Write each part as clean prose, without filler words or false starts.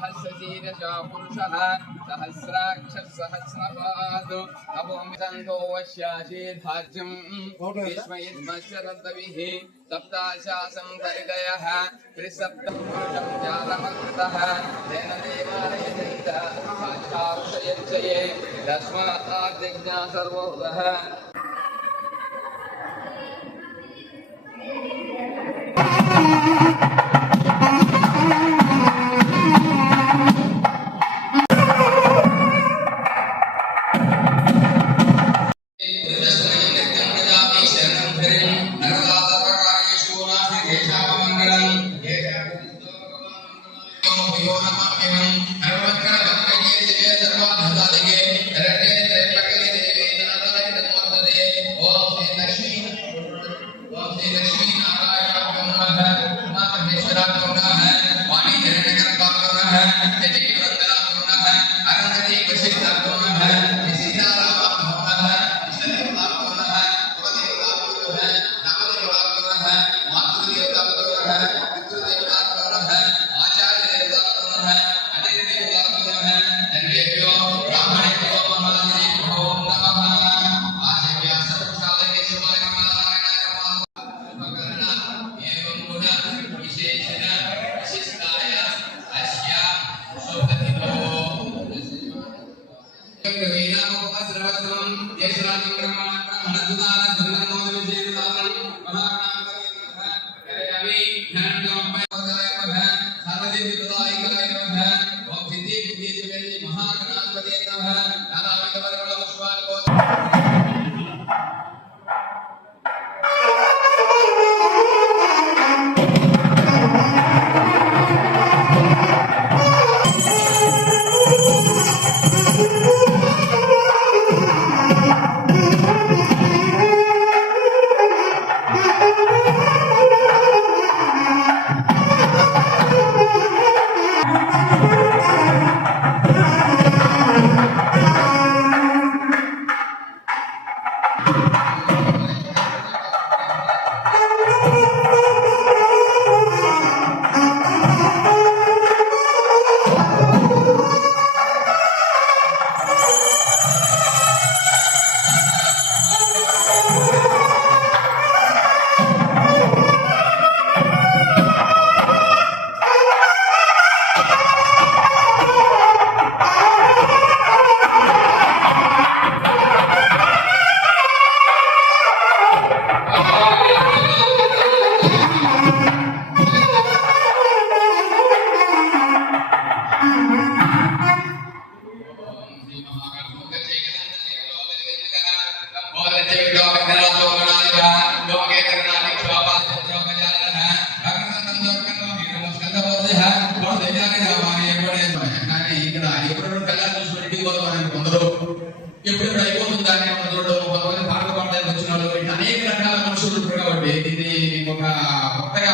सहस्रशीर्षः पुरुषः सहस्राक्षः सहस्रपादो नवोमितन्तो वश्याशीर्भाज्यम् विस्मयिद्मश्चरद्भिः सप्ताशासं परिदयः त्रिसप्तं पुरुषं जातमकृतः तेन देवाय चैत साक्षात्षयच्चये तस्मात् सर्वोदः అనేక రకాల మనుషులు ఉంటారు కాబట్టి ఇది ఒక కొత్తగా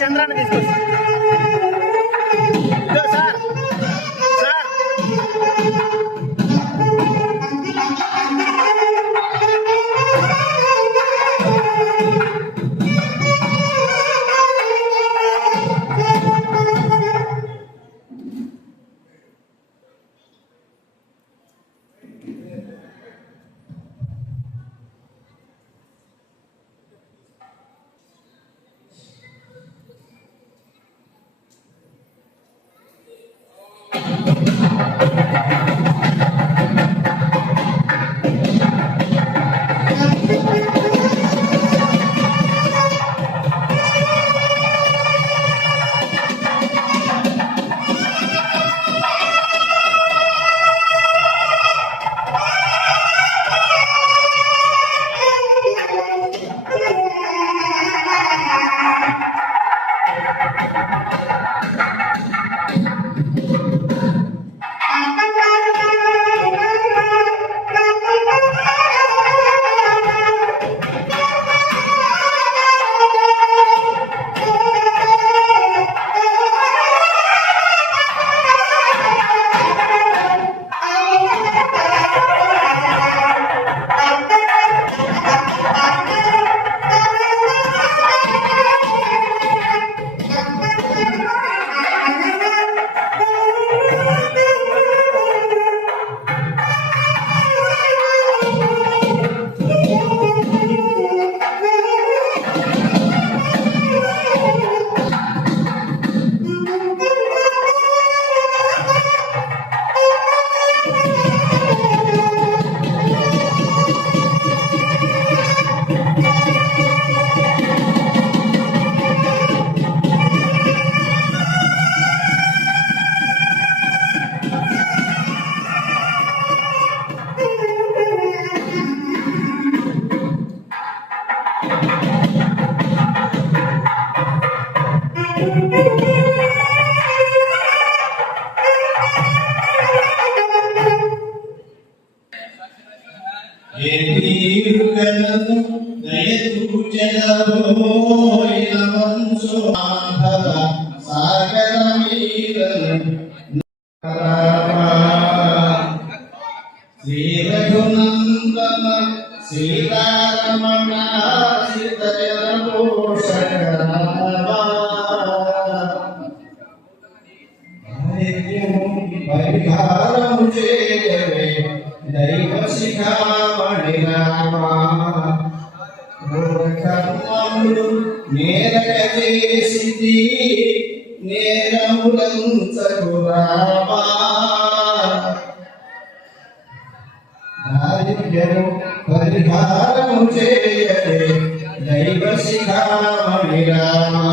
చంద్రాన్ని తీసుకొస్తా సార్ శ్రీ రఘునందన సీతారమణ పరిహారం చేయవే దైవ శిఖామణి రామా కర్మములు నేరక చేసింది నేరములంచకు రామా దారిద్ర్యము పరిహారము చేయవే దైవ శిఖామణి రామా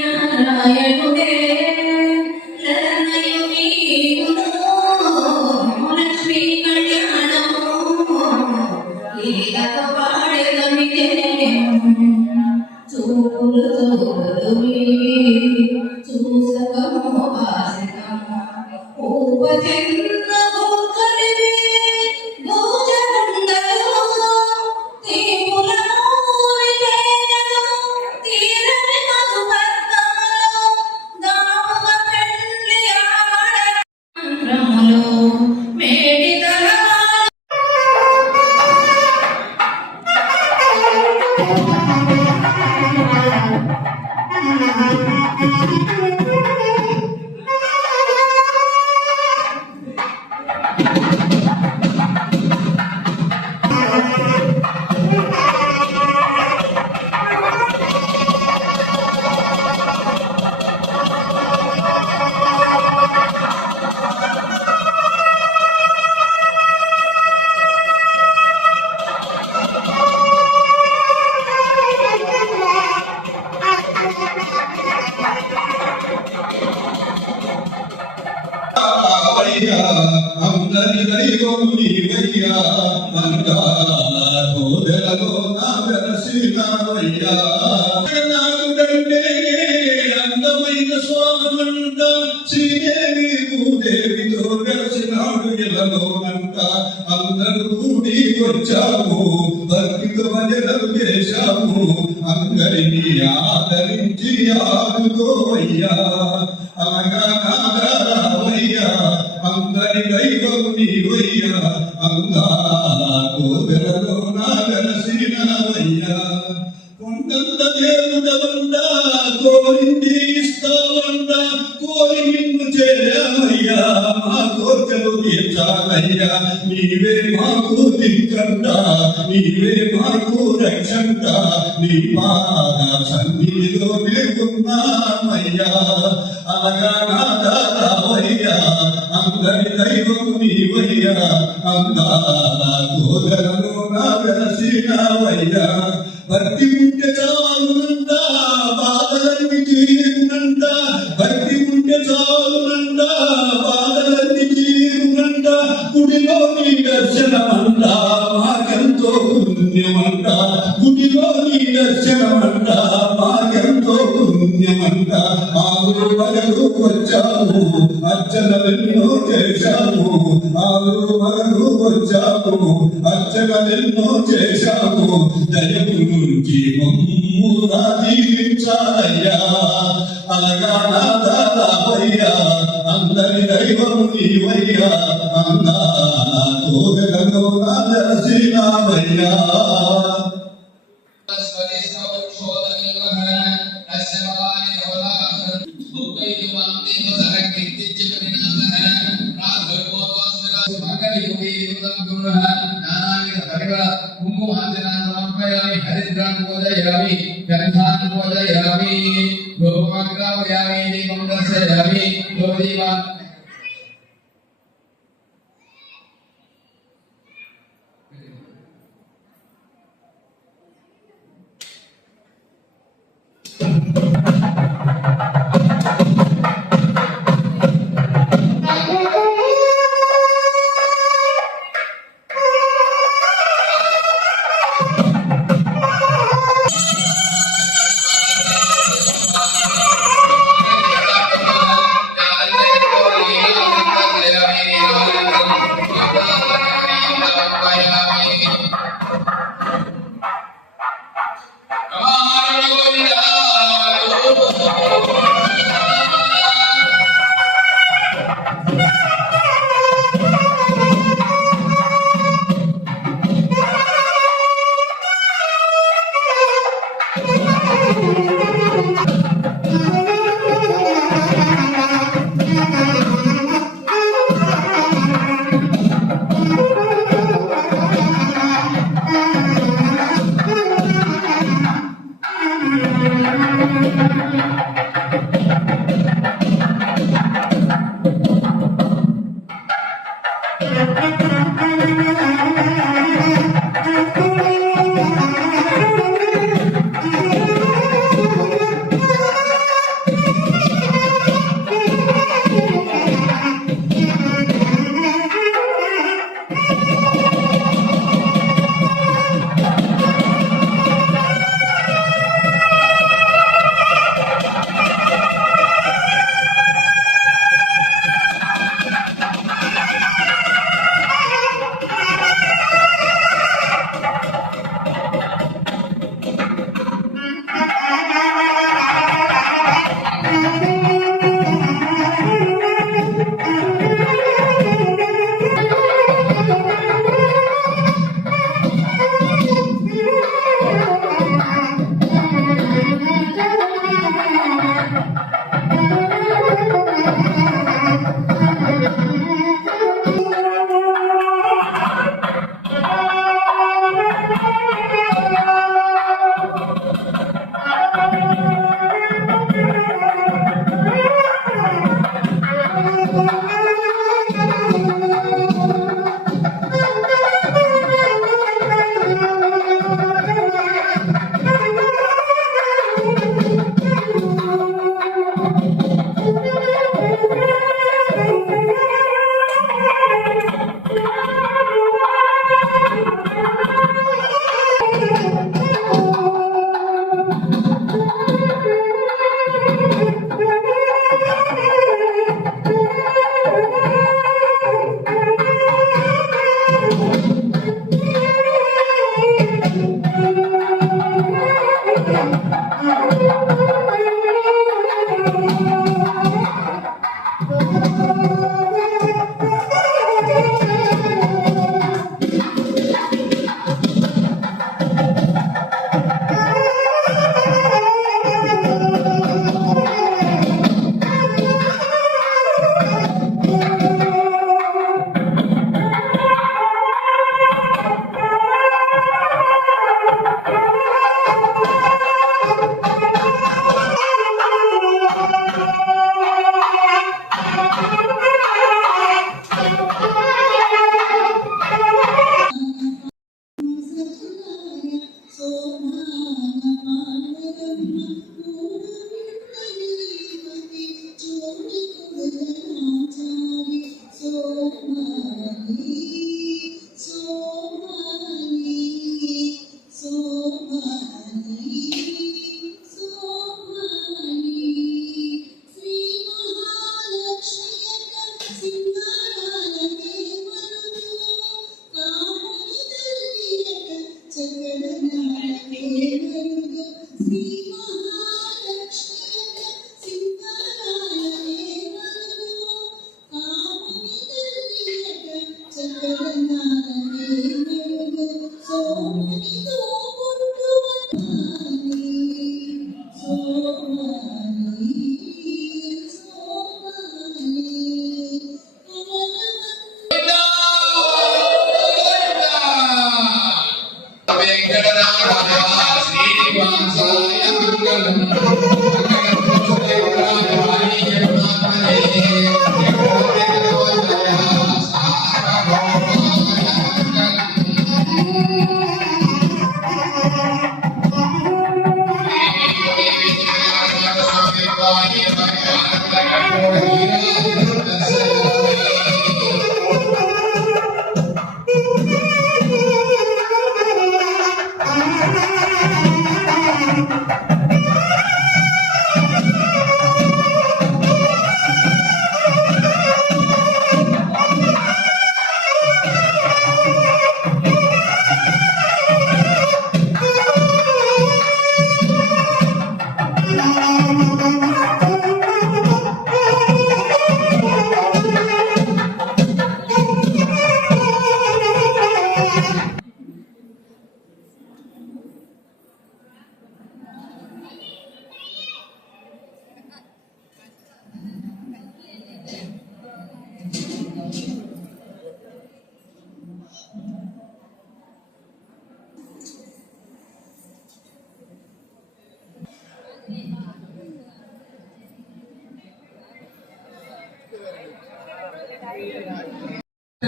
లక్ష్మీనారాయణుడే లక్ష్మీ కళ్యాణము లీలక పాడగమిదే చూపులు చూడువి చూసకము వాసికము ఉపచంద్ర భూకలివి భూజముండలు తీపులను విజయను తీరని మధుపర్కములు దాముగ పెండ్లి ఆడములు మేడి తలవాలు అందరి దైవం నీవయ్యా అందాలలో నా వెలసినవయ్యా నాకుడంటే అందమైన స్వామంట శ్రీదేవి భూదేవితో వెలసినాడు ఇలలోనంట అందరూ కూడి వచ్చాము భక్తితో భజనలు చేశాము అందరినీ ఆదరించి ఆదుకోవయ్యా అనగానాదరావయ్యా అందరి దైవం నీవయ్యా అందాల కోవెలలో నా వెలసినవయ్యా కొండంత దేవుడవంట కోరింది ఇస్తావంట కోరి నిన్ను చేరావయ్యా మా కోరికలు తీర్చాలయ్యా నీవే మాకు దిక్కంట నీవే మాకు రక్షంట నీ పాద సన్నిధిలోనే ఉన్నామయ్యా అనగా నాదరావయ్యా అందరి దైవం నీవయ్యా అందాల కోవెలలో నా వెలసినవయ్యా భక్తి ఉంటే చాలునంట బాధలన్నీ తీరునంట భక్తి ఉంటే చాలునంట బాధలన్నీ తీరునంట గుడిలో నీ దర్శనమంట మాకెంతో పుణ్యమంట గుడిలో నీ దర్శనమంట మాకెంతో పుణ్యమంట ఆరు వరకు వచ్చాము అర్చనలెన్నో చేశాము ఆరు వరకు వచ్చాము అర్చనలెన్నో చేశాము దయము నుంచి మమ్మురా దీవించాలయ్యా అనగా నాదరావయ్యా అందరి దైవం నీవయ్యా అందాల కోవెలలో నా వెలసినవయ్యా హరిద్రాన్ పూజయామి గంధాన్ పూజయామి గోమాన్ కావయామి దీపం దర్శయామి గోదీపాన్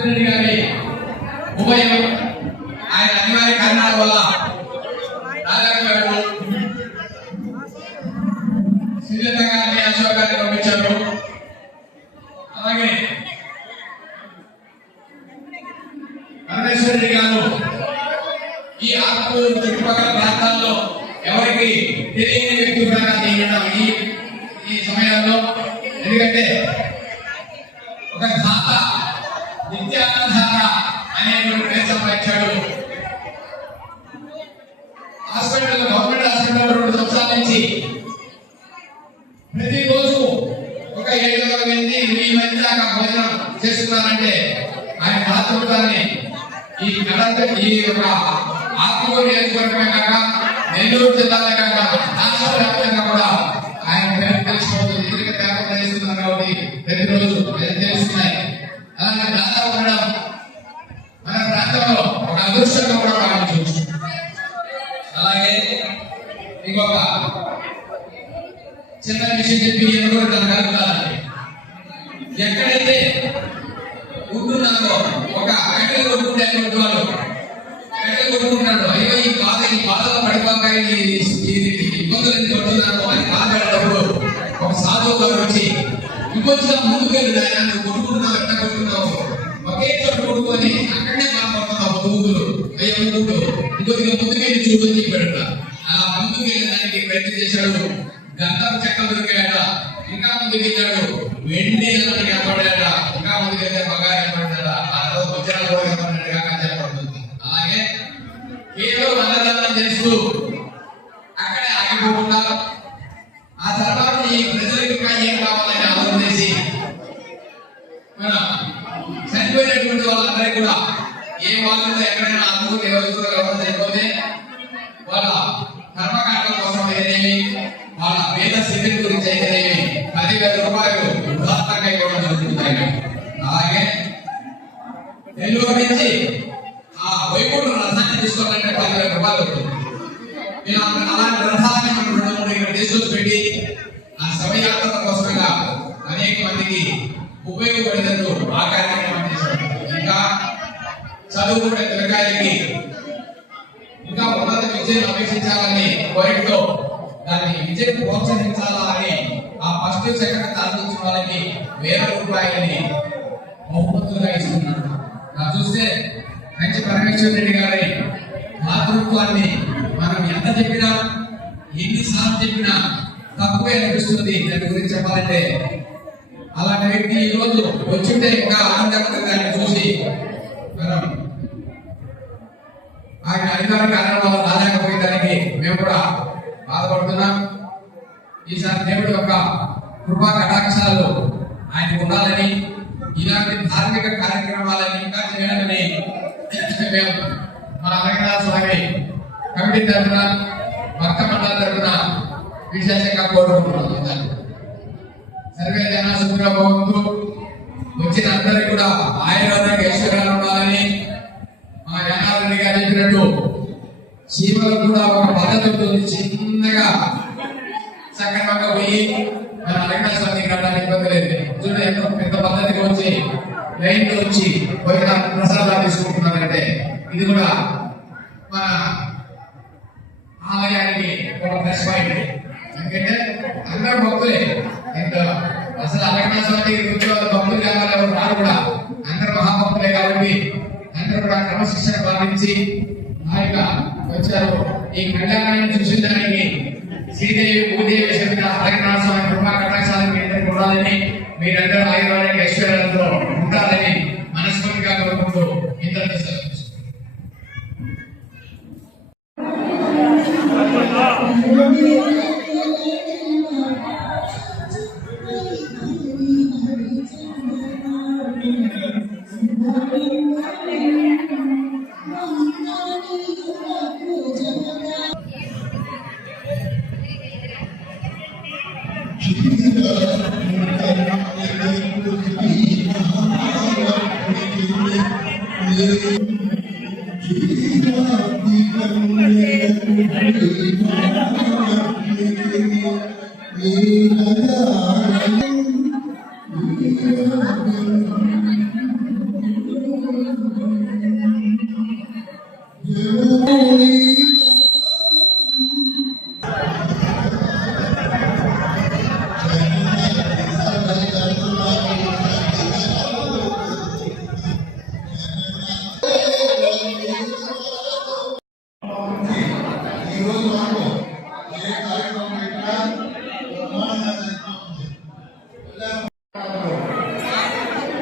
రెడ్డి గారి ఉభయం ఆయన అనివార్య కారణాల వల్ల రాజాకు గారు శ్రీలత గారిని అశోక్ గారిని పంపించారు. అలాగే పరమేశ్వర రెడ్డి గారు ఈ ఆత్మూరు చుట్టుపక్కల ప్రాంతాల్లో ఎవరికి తెలియని వ్యక్తి కూడా తీయడం ఈ సమయంలో, ఎందుకంటే ఒక ధాత నిత్యాధార అనేటువంటి పేరు సంపాదించాడు. హాస్పిటల్ గవర్నమెంట్ హాస్పిటల్ 2 సంవత్సరాల నుంచి ప్రతిరోజు ఒక 700 మంది 1000 మంది దాకా భోజనం చేస్తున్నారంటే ఆయన మాతృత్వాన్ని ఈ యొక్క ఆత్మూరు నియోజకవర్గమే కాక నెల్లూరు జిల్లాలో కాక రాష్ట్ర వ్యాప్తంగా కూడా ఆయన పేరు తెలిసిపోతుంది. ఎందుకంటే పేపర్ తెలుస్తున్నారు కాబట్టి ప్రతిరోజు తెలుస్తున్నాయి. అలాగే దాదాపు ఉండడం మన ప్రాంతంలో ఒక అదృష్టంగా కూడా భావించవచ్చు. అలాగే ఇంకొక చిన్న విషయం చెప్పి ఎవరు కలుగుతారండి. ఎక్కడైతే ఉంటున్నారో ఒక కట్టెలు కొట్టుకుంటే వాళ్ళు కట్టెలు కొట్టుకుంటున్నాడు, అయ్యో ఈ బాధలో పడిపోక ఇబ్బందులు కొట్టున్నాను అని బాధపడేటప్పుడు ఒక సాధువు గారు వచ్చి ఇంకొంచెం ముందుకు వెళ్ళి ఆయన నువ్వు కొట్టుకుంటున్నావు, ఎట్లా కొట్టుకున్నావు, ఒకే చోటు కొట్టుకొని అక్కడనే బాధపడుతున్నావు పువ్వులు అయ్యో పువ్వులు ఇంకొద్దిగా ముందుకెళ్ళి చూడని చెప్పాడు. అలా ముందుకు వెళ్ళిన దానికి ప్రయత్నం చేశాడు. గంధం చెక్క దొరికాడ, ఇంకా ముందుకు వెళ్ళాడు, వెండి అన్నది కనపడ్డాడ, ఇంకా ముందుకు వెళ్తే బంగారు కనపడ్డాడ, అదో వజ్రాలు కూడా కనపడ్డాడుగా కనపడుతుంది. అలాగే కేవలం అన్నదానం చేస్తూ అక్కడే ఆగిపోకుండా ఆ తర్వాత ఈ ప్రజలకు ఇంకా ఏం కావాలని ఆలోచన చేసి చనిపోయినటువంటి వాళ్ళందరికీ కూడా ఏ వాళ్ళలో ఎక్కడైనా ఆత్మూరు ఎవరు చనిపోతే వాళ్ళ కర్మకాండం కోసం అయితేనేమి వాళ్ళ పేద స్థితి గురించి అయితేనేమి 10,000 రూపాయలు ఉదాత్తంగా ఇవ్వడం జరుగుతుంది. అలాగే నెల్లూరు నుంచి ఆ వైకుంఠ రథాన్ని తీసుకోవాలంటే 10,000 రూపాయలు అవుతుంది. నేను అలాంటి రథాన్ని మనం ఇక్కడ తీసుకొచ్చి పెట్టి ఆ శవయాత్ర కోసంగా అనేక మందికి ఉపయోగపడేందుకు ఆ కార్యక్రమం చేశారు. ఇంకా చదువుకునే పిల్లకాయలకి ఇంకా ఉన్నత విద్యను అపేక్షించాలని కోరికతో దాన్ని విద్యను ప్రోత్సహించాలా అని ఆ ఫస్ట్ సెకండ్ తాలూకు వాళ్ళకి 1000 రూపాయలని బహుమతులుగా ఇస్తున్నాడు. నాకు చూస్తే మంచి పరమేశ్వర రెడ్డి గారి మాతృత్వాన్ని మనం ఎంత చెప్పినా ఎన్నిసార్లు చెప్పినా తక్కువే అనిపిస్తుంది. దాని గురించి చెప్పాలంటే అలాంటి వ్యక్తి ఈ రోజు వచ్చింటే ఇంకా ఆనందకరంగా చూసి మనం ఆయన అధికార కారణాల రాలేకపోయేదానికి మేము కూడా బాధపడుతున్నాం. ఈసారి దేవుడి యొక్క కృపా కటాక్షాలు ఆయనకు ఉండాలని, ఇలాంటి ధార్మిక కార్యక్రమాలని ఇంకా చేయాలని మేము మన వెంకటనాథ స్వామి కమిటీ తరఫున భక్త మండలి తరఫున విశేషంగా కోరుకుంటున్నాం. సర్వే జన సుఖభవంతు. వచ్చిన అందరికీ కూడా ఆయుర్వేదిక ఐశ్వర్యాలు ఉండాలని మా జనారెడ్డి గారు చెప్పినట్టు సీమలకు కూడా ఒక పద్ధతి ఉంటుంది. చిన్నగా సక్రమంగా పోయి మన వెంకటనాథ స్వామి కట్టడానికి ఇబ్బంది లేదు. ఎంతో పెద్ద పద్ధతిగా వచ్చి లైన్ లో వచ్చి పోయిన ప్రసాదాలు తీసుకుంటున్నారంటే ఇది కూడా మన ఆలయానికి ఒక ప్లస్ పాయింట్. ఎందుకంటే అందరూ భక్తులే. అసలు వెంకటనాథ స్వామి భక్తులు కావాలి ఎవరు రారు కూడా, అందరూ మహాభక్తులే కాబట్టి అందరూ కూడా క్రమశిక్షణ పాటించి హాయిగా వచ్చారు. ఈ కళ్యాణాన్ని చూసించడానికి శ్రీదేవి భూదేవి చెప్పిన వెంకటనాథ స్వామి కృపా కటాక్షాలను మీ అందరికీ ఉండాలని, మీరందరూ ఆయుర్వేదిక ఐశ్వర్యాలతో ఉంటారని మనస్ఫూర్తిగా కోరుకుంటూ ఇంతటితో సెలవు.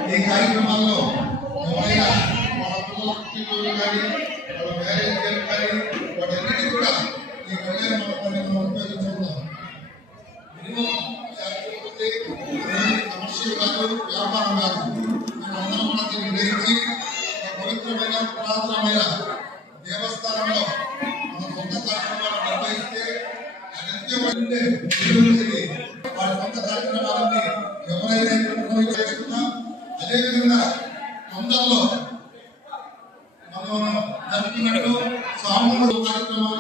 ఈ కార్యక్రమాల్లో ఎవరైనా వాళ్ళ పిల్లల పుట్టినరోజు కానీ వాళ్ళ మ్యారేజ్ కానీ వాటన్నిటి కూడా ఈ కళ్యాణ మండపాన్ని మనం ఉపయోగించుకుందాం. మినిమం లేకపోతే కమర్షియల్ కాదు, వ్యాపారం కాదు. మనందరం కూడా దీన్ని గ్రహించి ఒక పవిత్రమైన పురాతనమైన దేవస్థానంలో మన సొంత కార్యక్రమాలు నిర్వహిస్తే అదంతే ఉండే వారి సొంత కార్యక్రమాలన్నీ ఎవరైనా నిర్వహిస్తున్నా అదేవిధంగా తొందరలో మనం జరుపుకున్నట్టు సామూహిక కార్యక్రమాలు